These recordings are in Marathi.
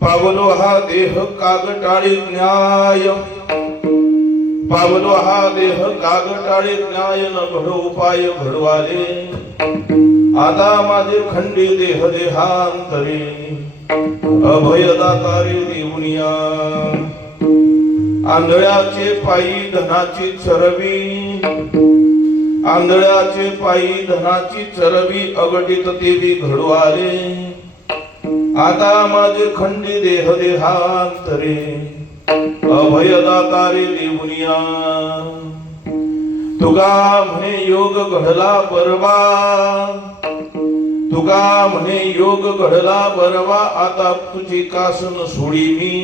पावलो हा देह कागटाळी न्याय, पावलो हा देह कागटाळी न्याय, न घडो उपाय घडवाले आता माझे खंडी देह देहांतरे, अभयदातारे देऊनिया आंधळ्याचे पायी धनाची चरवी, आंधळ्याचे पायी धनाची चरवी, अगटित देवी घडवाले आता माझे खंडी देह देहांतरे, अभयदातारे देऊनिया तुका म्हणे योग घडला परवा, तुका म्हणे योग घडला बरवा, आता तुझी कासन सोडी मी,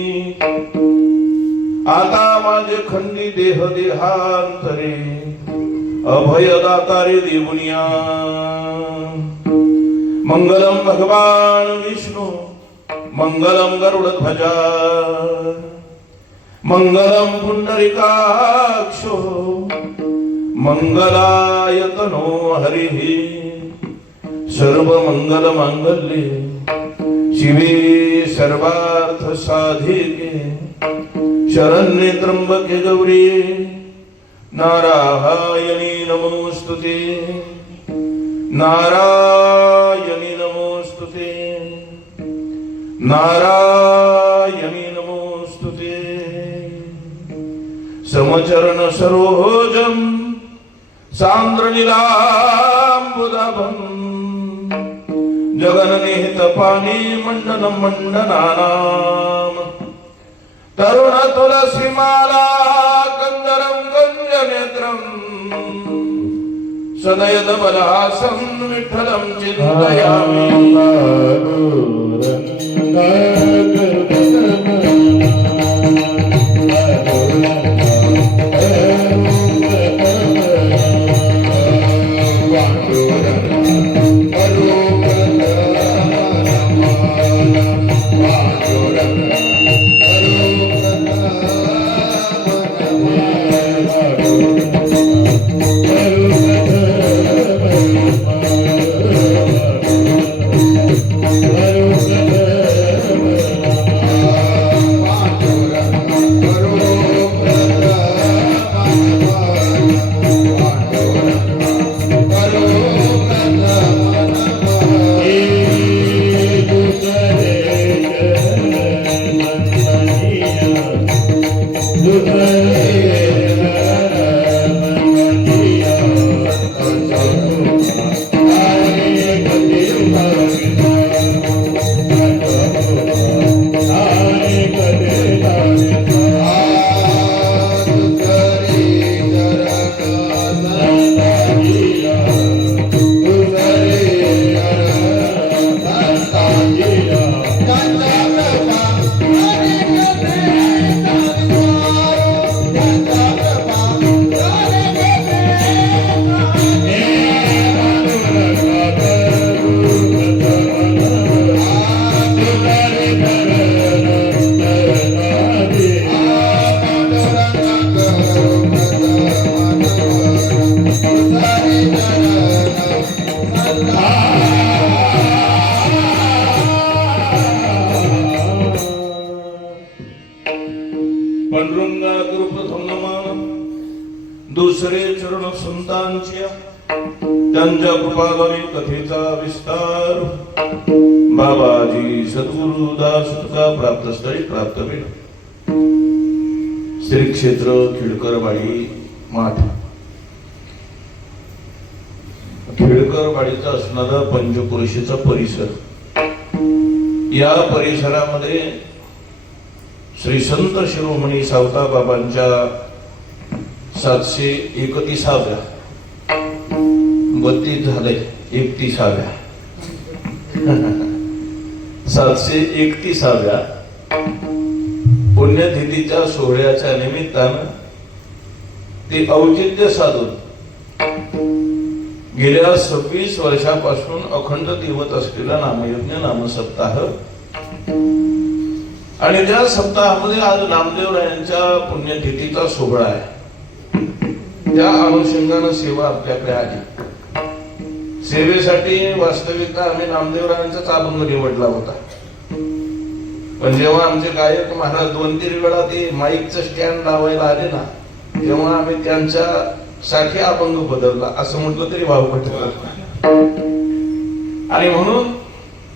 आता माझे खंडी देह देहांतरे, अभयदातारे देऊनिया मंगलम भगवान विष्णु, मंगलम गरुडध्वजा, मंगलम पुंडरीकाक्षो, मंगलायतनो हरिः, सर्व मंगल मांगल्ये शिवे सर्वार्थ साधिके, शरण्ये त्र्यंबके गौरी नारायणी नमोस्तुते, नारायणी नमोस्तुते, नारायणी नमोस्तुते। समचरण सरोजम सांद्र लीलांबुदाभं, जगन्निहित पाणी मंडनं मंडनानां, तरुण तुलसी माला कंदरं कंजनेत्रं, सदयद बलहासं विठ्ठलं चिन्तयामि। पांडुरंगा प्रथम नमन दुसरे चरण संतांच्या त्यांच्या कृपाद्वारे कथेचा विस्तार बाबाजी सद्गुरु दास तुका प्राप्त स्थळी प्राप्त वेळ श्री क्षेत्र खेडकरवाडी माठ खेडकरवाडीचा असणारा पंचक्रोशीचा परिसर या परिसरामध्ये श्री संत शिरोमणी सावता बाबांच्या 731व्या 32 झाले 31व्या 731व्या पुण्यतिथीच्या सोहळ्याच्या निमित्तानं ते औचित्य साधून गेल्या 26 वर्षापासून अखंड दिवत असलेला नामयज्ञ नामसप्ताह आणि त्या सप्ताहामध्ये आज नामदेवरायांच्या पुण्यतिथीचा सोहळा आहे. त्या अनुषंगाने सेवा आपल्याकडे आली. सेवेसाठी वास्तविकता आम्ही नामदेवरायांचाच अभंग निवडला होता, पण जेव्हा आमचे गायक महाराज 2-3 वेळा ते माईकचं स्टँड लावायला आले ना, तेव्हा आम्ही त्यांच्यासाठी अभंग बदलला असं म्हटलं तरी भावपट. आणि म्हणून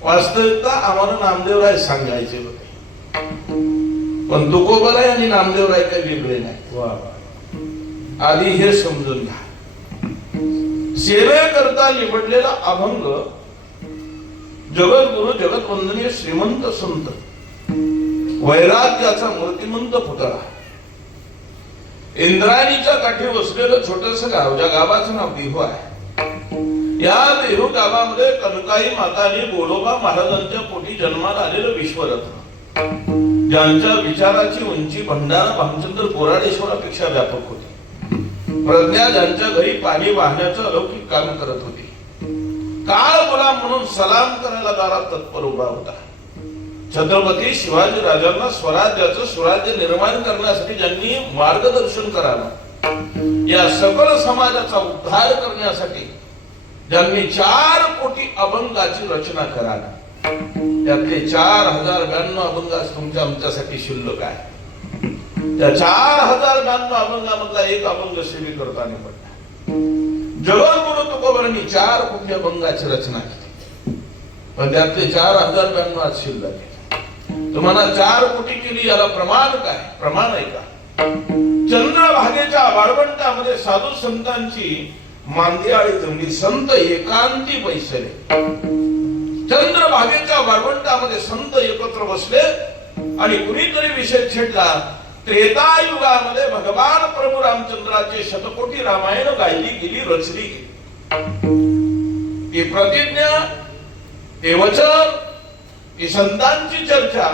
वास्तविकता आम्हाला नामदेवराय सांगायचे होते, पण तुकोबाराय आणि नामदेवराय काही वेगळे नाही. आधी हे समजून घ्या. सेवेकरता निवडलेला अभंग जगद्गुरु जगतवंदनीय श्रीमंत संत वैराग्याचा मूर्तिमंत पुतळा इंद्रायणीच्या काठी वसलेलं छोटस गाव, ज्या गावाचं नाव देहू आहे. या देहू गावामध्ये कनकाई माताने गोलोबा महाराजांच्या पोटी जन्माला आलेलं विश्वरत्न, ज्यांच्या विचाराची उंची भंडारा भामचंद्र बोराडेश्वरापेक्षा व्यापक होती. प्रज्ञा ज्यांच्या घरी पाणी वाहण्याचं अलौकिक काम करत होती. काळ गुलाम म्हणून सलाम करायला दारात तत्पर उभा होता. छत्रपती शिवाजी राजांना स्वराज्याचं सुराज्य निर्माण करण्यासाठी ज्यांनी मार्गदर्शन करावं, या सकल समाजाचा उद्धार करण्यासाठी ज्यांनी 4 कोटी अभंगाची रचना करावी, त्यातले 4092 अभंग तुमच्या आमच्यासाठी शिल्लक आहे. त्या 4092 अभंगामधला एक अभंग सेवी करताना पडला. जगद्गुरु तुकोबारांनी 4 कोटी अभंगाची रचना केली, पण त्यातले 4092 आज शिल्लक आहे. तुम्हाला 4 कोटी केली, याला प्रमाण काय? प्रमाण आहे का? चंद्रभागेच्या वाळवंटामध्ये साधू संतांची मांदियाळी जमली, संत एकांती बैसले. चंद्रभागेच्या वाळवंटामध्ये संत एकत्र बसले आणि कुणीतरी विषय छेडला. त्रेतायुगामध्ये भगवान प्रभू रामचंद्राचे शतकोटी रामायण गायली गेली, रचली गेली. ती प्रतिज्ञा, ते वचन, ती संतांची चर्चा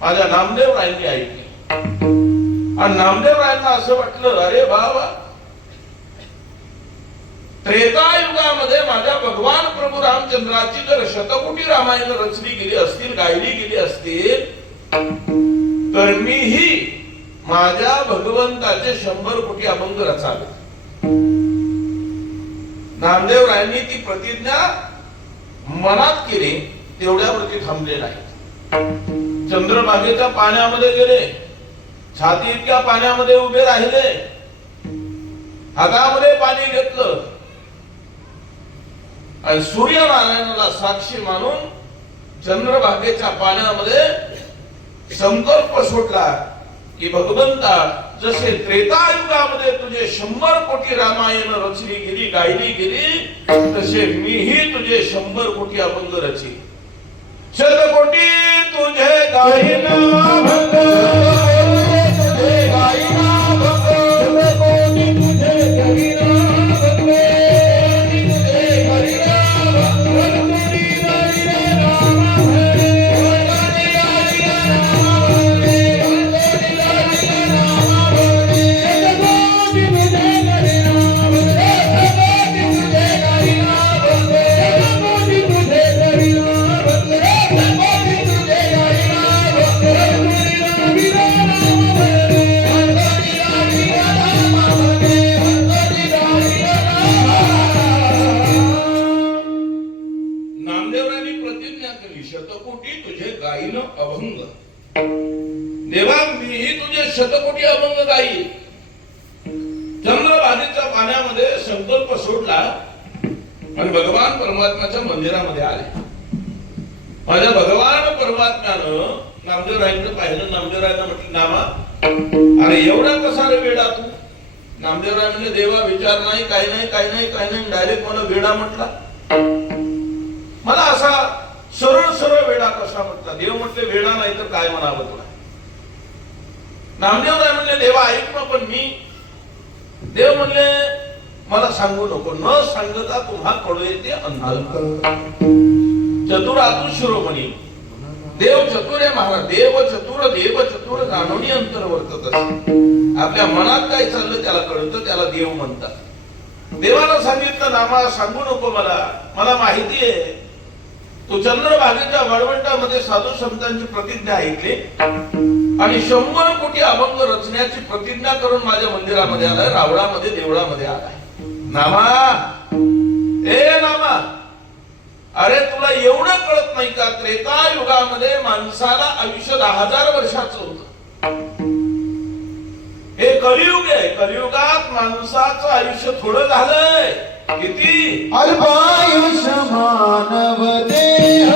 माझ्या नामदेवरायांनी ऐकली. आणि नामदेवरायांना असं वाटलं, अरे बाबा, त्रेतायुगामध्ये माझ्या भगवान प्रभू रामचंद्राची जर शतकोटी रामायण रचली गेली असतील, गायली गेली असतील, तर मीही माझ्या भगवंताचे 100 कोटी अभंग रचावे. नामदेवरायांनी ती प्रतिज्ञा मनात केली, तेवढ्यावरती थांबले नाही. चंद्रभागेच्या पाण्यामध्ये गेले, छाती इतक्या पाण्यामध्ये उभे राहिले, हातामध्ये पाणी घेतलं आणि सूर्यनारायणाला साक्षी मानून चंद्रभागेच्या पाण्यामध्ये संकल्प सोडला की भगवंता, जसे त्रेतायुगामध्ये तुझे 100 कोटी रामायण रचली गेली, गायली गेली, तसे मीही तुझे 100 कोटी अभंग रची. शतकोटी तुझे गायन अभंग, तुझे गायन अभंग, शतकोटी तुझे गायन अभंग, तुझे गायन अभंग, Hare मीही तुझे शतकोटी अभंग गाई. चंद्रभागेच्या पाण्यामध्ये संकल्प सोडला आणि भगवान परमात्म्याच्या मंदिरामध्ये आले. माझ्या भगवान परमात्म्यानं नामदेवरायांकडे पाहिलं. नामदेवरायांना म्हटलं, नामा अरे एवढा कसा रे वेडा तू? नामदेवराय म्हणजे देवा विचार नाही, काही नाही, काही नाही, काही नाही, डायरेक्ट मला वेडा म्हटला. मला असा सरळ सरळ वेडा कसा म्हटला? देव म्हटले वेडा नाही तर काय म्हणावं तुला? नामदेवराय म्हणले देवा ऐक ना, पण मी. देव म्हणले मला सांगू नको, न सांगता तुम्हा कडू येते अंत. चतुरातु शिरोमणी देव चतुर आहे महाराज. देव चतुर जाणवणी अंतर वर्तत असते. आपल्या मनात काय चाललं त्याला कळतं, त्याला देव म्हणतात. देवाला सांगितलं नामा सांगू नको मला माहिती आहे. तो चंद्रभागेच्या वाळवंटामध्ये साधू संतांची प्रतिज्ञा ऐकली आणि 100 कोटी अभंग रचण्याची प्रतिज्ञा करून माझ्या मंदिरामध्ये आलाय, रावळामध्ये देवळामध्ये आलाय. नामा ए नामा, अरे तुला एवढं कळत नाही का? त्रेता युगामध्ये माणसाला आयुष्य 10,000 वर्षाचं होतं. हे कलियुग आहे. कलियुगात माणसाचं आयुष्य थोडं झालंय. किती? अल्पायुष्य मानव देह,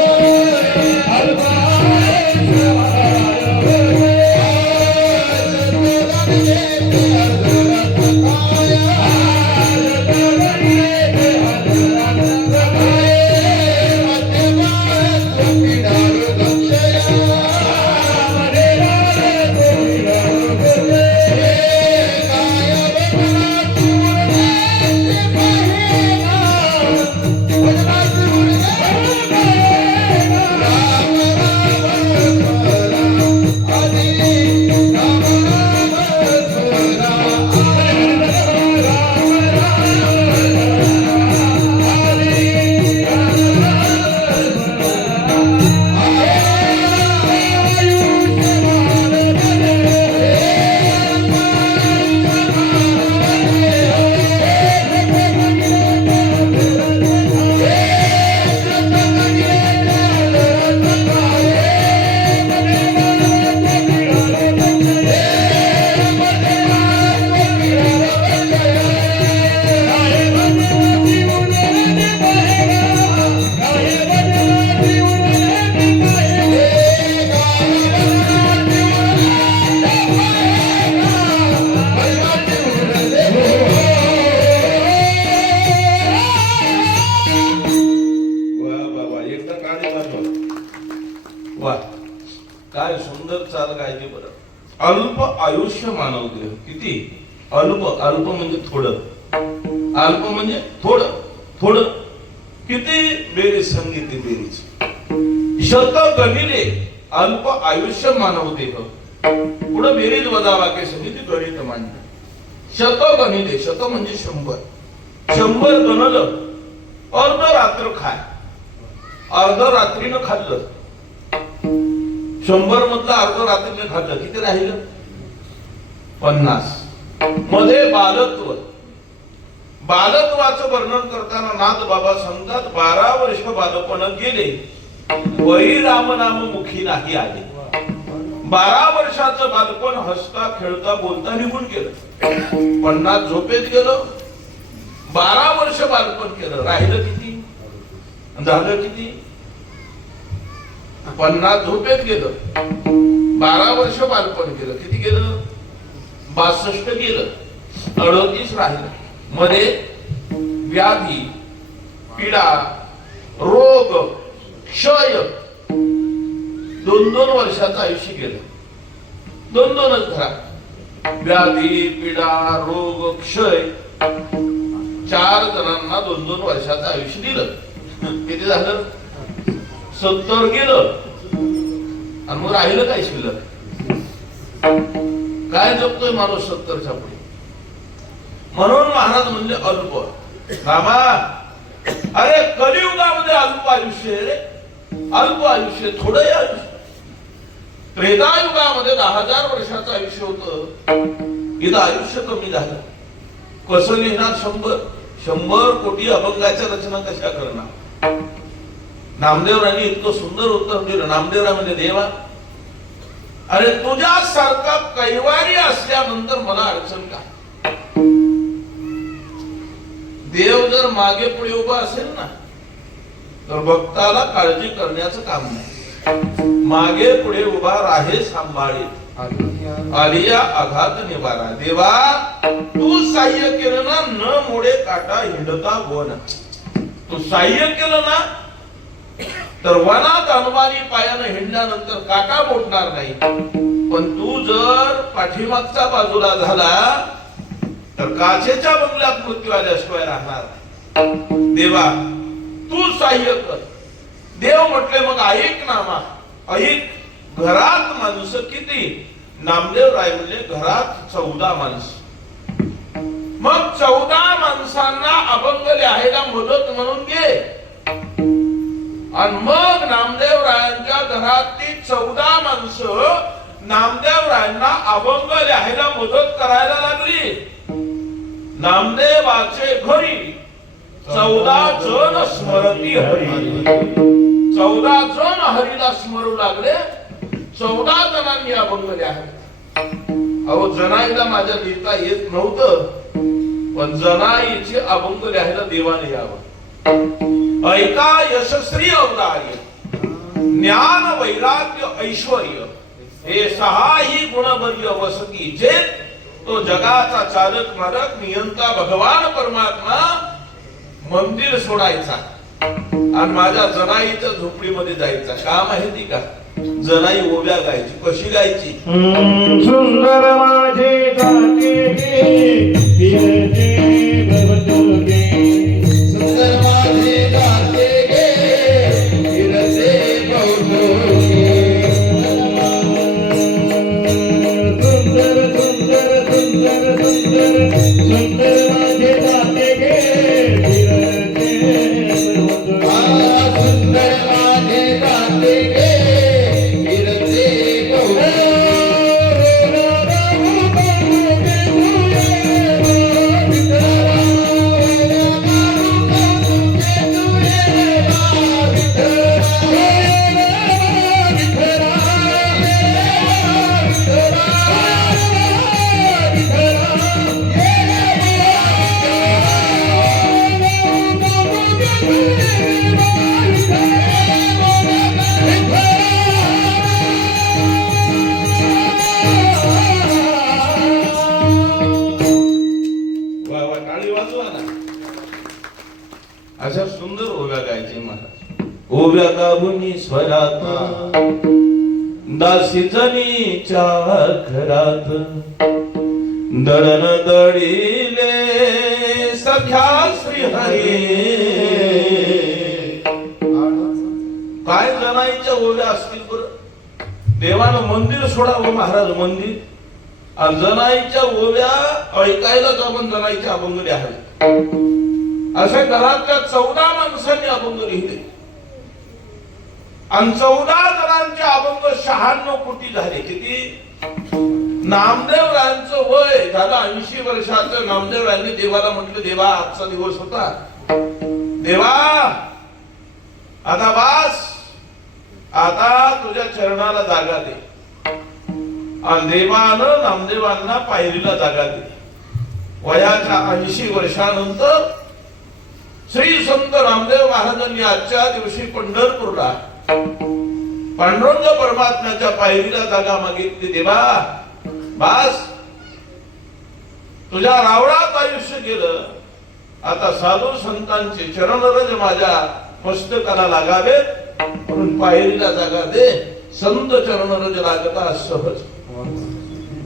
काय सुंदर चाल गायली बरं. अल्प आयुष्य मानव देह. किती अल्प? अल्प म्हणजे थोडं. अल्प म्हणजे थोडं थोडं. किती? बेरीज संगीती बेरीज. शत गणिले अल्प आयुष्य मानव देह. पुढे बेरीज वजावाक्य समिती गणित मांडलं. शत गणिले, शत म्हणजे 100. 100 गणलं. अर्ध रात्र खाय. अर्ध रात्रीनं खाल्लं. 100 मधलं अर्ध रात्रीने खाल्लं. किती राहिलं? 50. मध्ये बालत्व. बालत्वाचं वर्णन करताना नाथ बाबा सांगतात 12 वर्ष बालपण गेले, वही राम नाम मुखी नाही आले. 12 वर्षाचं बालपण हसता खेळता बोलता निघून गेलं. 50 झोपेत गेलं. 12 वर्ष बालपण केलं. राहिलं किती? झालं किती? 50 झोपेत गेलं. 12 वर्ष बालपण केलं. किती गेलं? 62 गेलं. 38 राहिलं. मध्ये व्याधी, पीडा, रोग, क्षय 2-2 वर्षाचं आयुष्य गेलं. 2-2च धरा. व्याधी, पीडा, रोग, क्षय 4 जणांना 2-2 वर्षाचं आयुष्य दिलं. किती झालं? 70 गेलं. आणि मग राहिलं काय शिल्लक? काय जपतोय माणूस 70च्या पुढे? म्हणून महाराज म्हणजे अल्प. रामा अरे कलियुगामध्ये अल्प आयुष्य रे. अल्प आयुष्य, थोडं आयुष्य. त्रेतायुगामध्ये 10,000 वर्षाचं आयुष्य होतं. इथं आयुष्य कमी झालं. कसं लिहिणार? 100 कोटी अभंगाच्या रचना कशा करणार? नामदेवरांनी इतकं सुंदर उत्तर दिलं. नामदेवराय म्हणजे देवा अरे तुझ्यासारखा कैवारी असल्यानंतर मला अडचण का? देव जर मागे पुढे उभा असेल ना तर भक्ताला काळजी करण्याचं काम नाही. मागे पुढे उभा राहे सांभाळे आलिया आघात निवारा. देवा तू सहाय्य केलं ना न मोडे काटा हिंडता वन. तू सहाय्य केलं ना तर वनात हनुमानी पायानं हिंडल्यानंतर काटा मोडणार नाही. पण तू जर पाठीमागचा बाजूला झाला तर काचेच्या बंगल्यात मृत्यू आल्याशिवाय राहणार नाही. देवा तू सहाय्य कर. देव म्हटले मग ऐक नामा ऐक. घरात माणसं किती? नामदेव राय म्हणले घरात 14 माणसं. मग 14 माणसांना अभंग लिहायला मदत म्हणून घे. आणि मग नामदेव रायांच्या घरातली 14 माणसं नामदेव रायांना अभंग लिहायला मदत करायला लागली. नामदेवाचे घरी 14 जण स्मरती हरी. 14 जण हरीला स्मरू लागले. 14 जणांनी अभंग लिहायला. अहो जनाईला माझ्या लिहिता येत नव्हतं पण जनाईचे अभंग लिहायला देवाने यावं. ऐका यशस्वी अवतार्य ज्ञान वैराग्य ऐश्वर्य हे 6ही गुणवर्य वसती. जे तो जगाचा चालक मालक नियंता भगवान परमात्मा मंदिर सोडायचा आणि माझ्या जनाईच्या झोपडीमध्ये जायचा. का माहिती का? जनाई ओव्या गायची. कशी गायची? सुंदर माझे गाते गे फिरते भवतोगे. सुंदर माझे गाते गे फिरते भवतोगे. सुंदर सुंदर सुंदर सुंदर सुंदर माझे गाते गे फिरते भवतोगे. सुंदर माझे गाते गे अशा सुंदर ओव्या गायचे महाराज. ओव्या गाऊनी स्वरात दासी जनीच्या घरात दळण दळीले सख्या श्रीहरी. काय जनाईच्या ओव्या असतील बरं. देवानं मंदिर सोडावं महाराज मंदिर. आणि जनाईच्या ओव्या ऐकायलाच आपण जनाईच्या अभंग लिहावे. अशा घरातल्या 14 माणसांनी अभंग लिहिले आणि 14 जणांचे अभंग 96 कोटी झाले. किती? नामदेव रायांचं वय झालं 80 वर्षाचं. नामदेव रायांनी देवाला म्हटलं देवा आजचा दिवस होता. देवा आता बास. आता तुझ्या चरणाला जागा दे. आणि देवानं नामदेवांना पायरीला जागा दिली. वयाच्या 80 वर्षानंतर श्री संत नामदेव महाराजांनी आजच्या दिवशी पंढरपूरला पांडुरंग परमात्म्याच्या पायरीला जागा मागितली. देवा बास तुझ्या रावणात आयुष्य गेलं. आता साधू संतांचे चरणरज माझ्या मस्तकाला लागावेत म्हणून पायरीला जागा दे. संत चरणरज लागता सहज.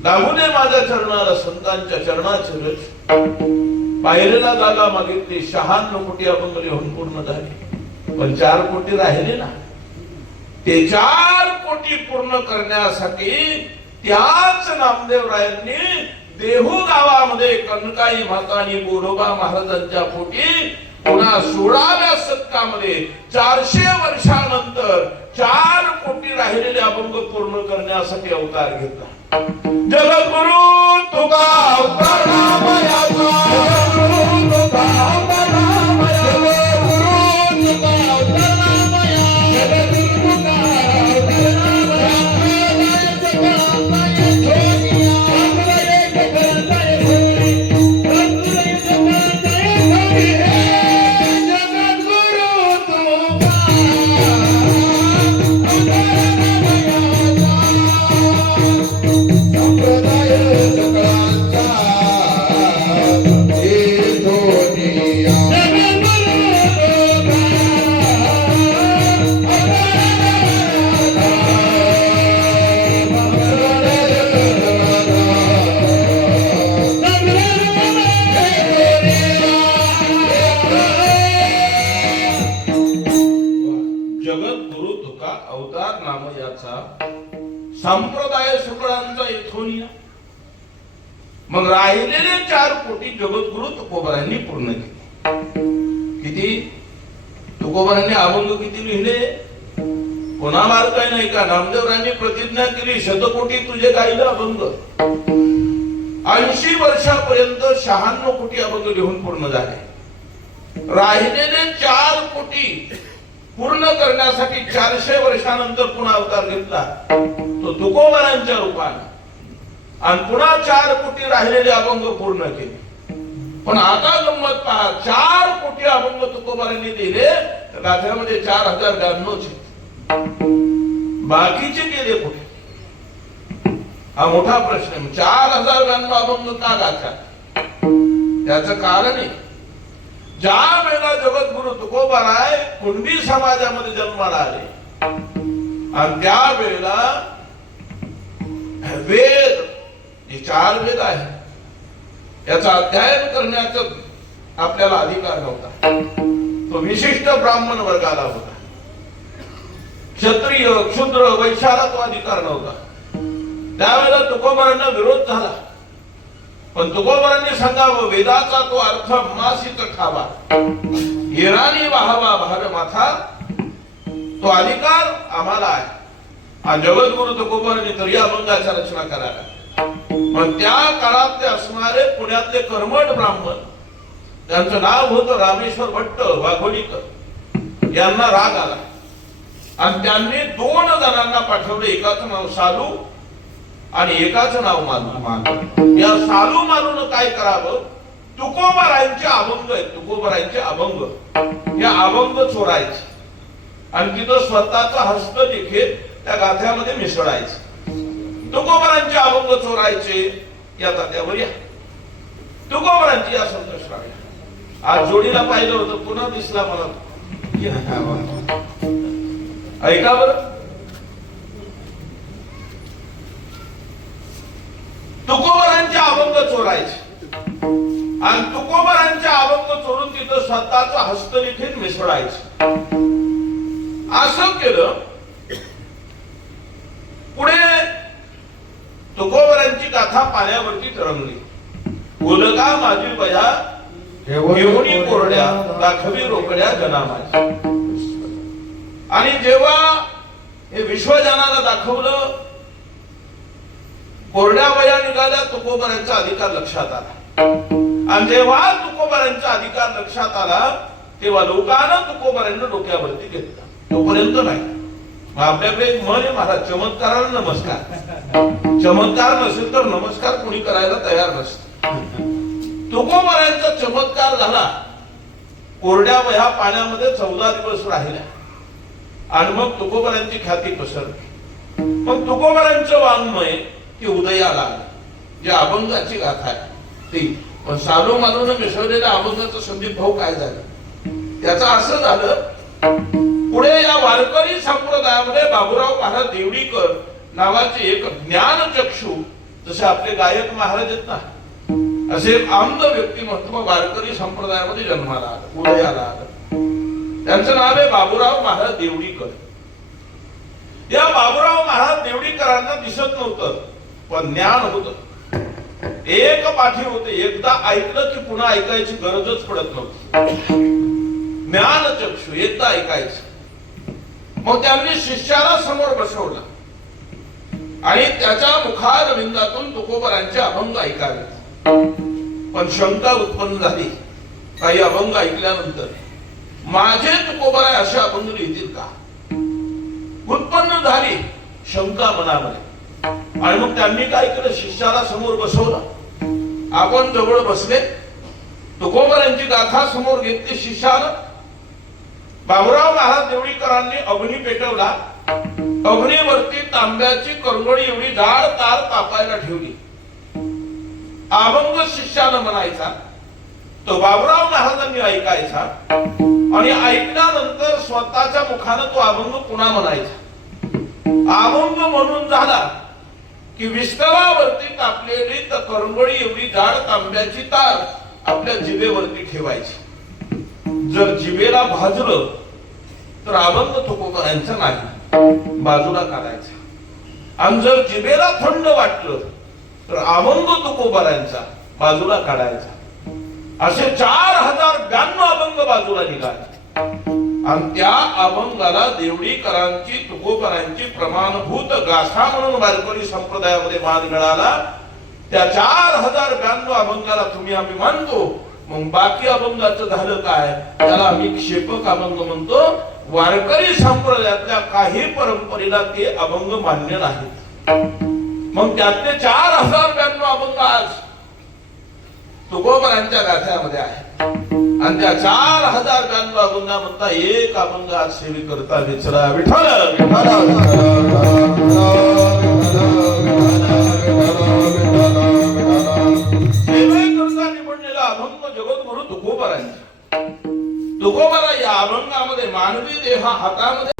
लागू दे माझ्या चरणाला संतांच्या चरणाचे रज. पायरीला जागा मागितली. 96 कोटी अभंग लिहून पूर्ण झाले. पण 4 कोटी राहिले ना. ते 4 कोटी पूर्ण करण्यासाठी त्याच नामदेव रायांनी देहू गावामध्ये कनकाई मातानी गोरोबा महाराजांच्या पोटी पुन्हा 16व्या शतकामध्ये 400 वर्षानंतर 4 कोटी राहिलेले अभंग पूर्ण करण्यासाठी अवतार घेतला. जगद्गुरु तुका अवतार नामयाचा. जगद्गुरु तुका अवतार नामयाचा. जगद्गुरु तुका अवतार नामयाचा. जगद्गुरु तुका अवतार नामयाचा. संप्रदाय सगळ्यांचा इथून या. मग राहिलेले 4 कोटी जगद्गुरु तुकोबारांनी पूर्ण केले. किती? तुकोबारांनी अभंग किती लिहिले? कोणामार काय नाही का? नामदेवरांनी प्रतिज्ञा केली, शतकोटी तुझे गायलं अभंग. 80 वर्षापर्यंत 96 कोटी अभंग लिहून पूर्ण झाले. राहिलेले 4 कोटी पूर्ण करण्यासाठी 400 वर्षानंतर पुन्हा अवतार घेतला तो तुकोबारांच्या रूपाने, आणि पुन्हा 4 कोटी राहिलेले अभंग पूर्ण केले. पण आता गंमत पहा, 4 कोटी अभंग तुकोबारांनी दिले तर गाथ्यामध्ये 4092 बाकीचे गेले कुठे? हा मोठा प्रश्न आहे. 4092 अभंग का गाथ्यात? त्याचं कारण आहे, ज्या वेळेला जगद्गुरु तुकोबाराय कुणबी समाजामध्ये जन्माला आले आणि त्या वेळेला वेद, जे 4 वेद आहे याचा अध्ययन करण्याचा आपल्याला अधिकार नव्हता. तो विशिष्ट ब्राह्मण वर्गाला होता. क्षत्रिय, क्षुद्र, वैश्याला तो अधिकार नव्हता. त्यावेळेला तुकोबारांना विरोध झाला. पण तुकोबारांनी सांगावं, वेदाचा तो अर्थ मासिक ठावा, येरानी वाहावा भार माथा, तो अधिकार आम्हाला आहे. आणि जगद्गुरु तुकोबारांनी तरी अभंगाच्या रचना कराव्या. पण त्या काळातले असणारे पुण्यातले कर्मठ ब्राह्मण, त्यांचं नाव होतं रामेश्वर भट्ट वाघोलीकर, यांना राग आला आणि त्यांनी 2 जणांना पाठवले. एकाचं नाव सालू आणि एकाचं नाव मालू. या सालू मालून काय करावं, तुकोबारांचे अभंग आहेत, तुकोबारांचे अभंग, या अभंग चोरायचे आणि तिथं स्वतःचा हस्तलिखित त्या गाथ्यामध्ये मिसळायचे. तुकोबारांचे अभंग चोरायचे. या तात्यावर या तुकोबारांची या संतश्राव्या. आज जोडीला पाहिलं होतं, पुन्हा दिसला मला. ऐका बरं, तुकोबारांचे अभंग चोरायचे आणि तुकोबारांचे अभंग चोरून तिथं स्वतःचं हस्तलिखित मिसळायचे. असं केलं. पुढे तुकोबारांची गाथा पाण्यावरती तरंगली. गोलका माझी बया घेऊनी कोरड्या, दाखवी रोकड्या जना माझी. आणि जेव्हा हे विश्वजनाला दाखवलं, कोरड्या वया निघाल्या, तुकोबारांचा अधिकार लक्षात आला. आणि जेव्हा तुकोबारांचा अधिकार लक्षात आला तेव्हा लोकांना तुकोबारांना डोक्यावरती घेतला. तोपर्यंत नाही. आपल्याकडे एक म्हण आहे महाराज, चमत्काराला नमस्कार. चमत्कार नसेल तर नमस्कार कोणी करायला तयार नसतं. तुकोबारांचा चमत्कार झाला. कोरड्या वह्या पाण्यामध्ये 14 दिवस राहिल्या आणि मग तुकोबारांची ख्याती पसरली. मग तुकोबारांचं वाङ्मय की उदयाला आलं, जे अभंगाची गाथा आहे ती. पण सालू मालून मिसळलेल्या अभंगाचं संदीप भाऊ काय झालं, त्याचं असं झालं. पुढे या वारकरी संप्रदायामध्ये बाबूराव महाराज देवडीकर नावाचे एक ज्ञानचक्षू, जसे आपले गायक महाराज आहेत ना, असे आमद व्यक्तिमत्व वारकरी संप्रदायामध्ये जन्माला आलं, उदयाला आलं. त्यांचं नाव आहे बाबूराव महाराज देवडीकर. या बाबूराव महाराज देवडीकरांना दिसत नव्हतं, पण ज्ञान होतं. एक पाठी होते, एकदा ऐकलं की पुन्हा ऐकायची गरजच पडत नव्हती. ज्ञानचक्षु, एकदा ऐकायचं. मग त्यांनी शिष्याला समोर बसवलं आणि त्याच्या मुखारविंदातून तुकोबारांचे अभंग ऐकावे. पण शंका उत्पन्न झाली काही अभंग ऐकल्यानंतर, माझे तुकोबारा असे अभंग लिहितील का, उत्पन्न झाली शंका मनामध्ये. आणि मग त्यांनी काय केलं, शिष्याला समोर बसवलं. आपण जवळ बसले, तुकोबारांची गाथा समोर घेतली शिष्यानं. बाबूराव महाराज देवडीकरांनी अग्नी पेटवला. अग्नीवरती तांब्याची करंगडी एवढी जाड तार तापायला ठेवली. अभंग शिष्यानं म्हणायचा, तो बाबूराव महाराजांनी ऐकायचा आणि ऐकल्यानंतर स्वतःच्या मुखानं तो अभंग पुन्हा म्हणायचा. अभंग म्हणून झाला की विस्तरावरती तापलेली तर करंगडी एवढी जाड तांब्याची तार आपल्या जिभेवरती ठेवायची. जर जिभेला भाजलं तर अभंग तुकोबारांचा नाही, बाजूला काढायचा. आणि जर जिभेला थंड वाटलं तर अभंग तुकोबारांचा बाजूला काढायचा. असे 4092 अभंग बाजूला निघाले आणि त्या अभंगाला देवडीकरांची तुकोबारांची प्रमाणभूत गाथा म्हणून वारकरी संप्रदायामध्ये मान मिळाला. त्या 4092 अभंगाला तुम्ही आम्ही मानतो. मग बाकी अभंगाचं झालं काय? त्याला आम्ही क्षेपक अभंग म्हणतो. वारकरी संप्रदायातल्या काही परंपरेला ते अभंग मान्य नाहीत. मग त्यातले 4092 अभंग आज तुकोबारांच्या गाथ्यामध्ये आहे आणि त्या 4092 अभंगामधला एक अभंग आज सेवी करता विचरा विठ्ठल सेवेकरता निवडलेला अभंग जगद्गुरु तुकोबारांचा. तुकोबारा या अभंगामध्ये मानवी देह हातामध्ये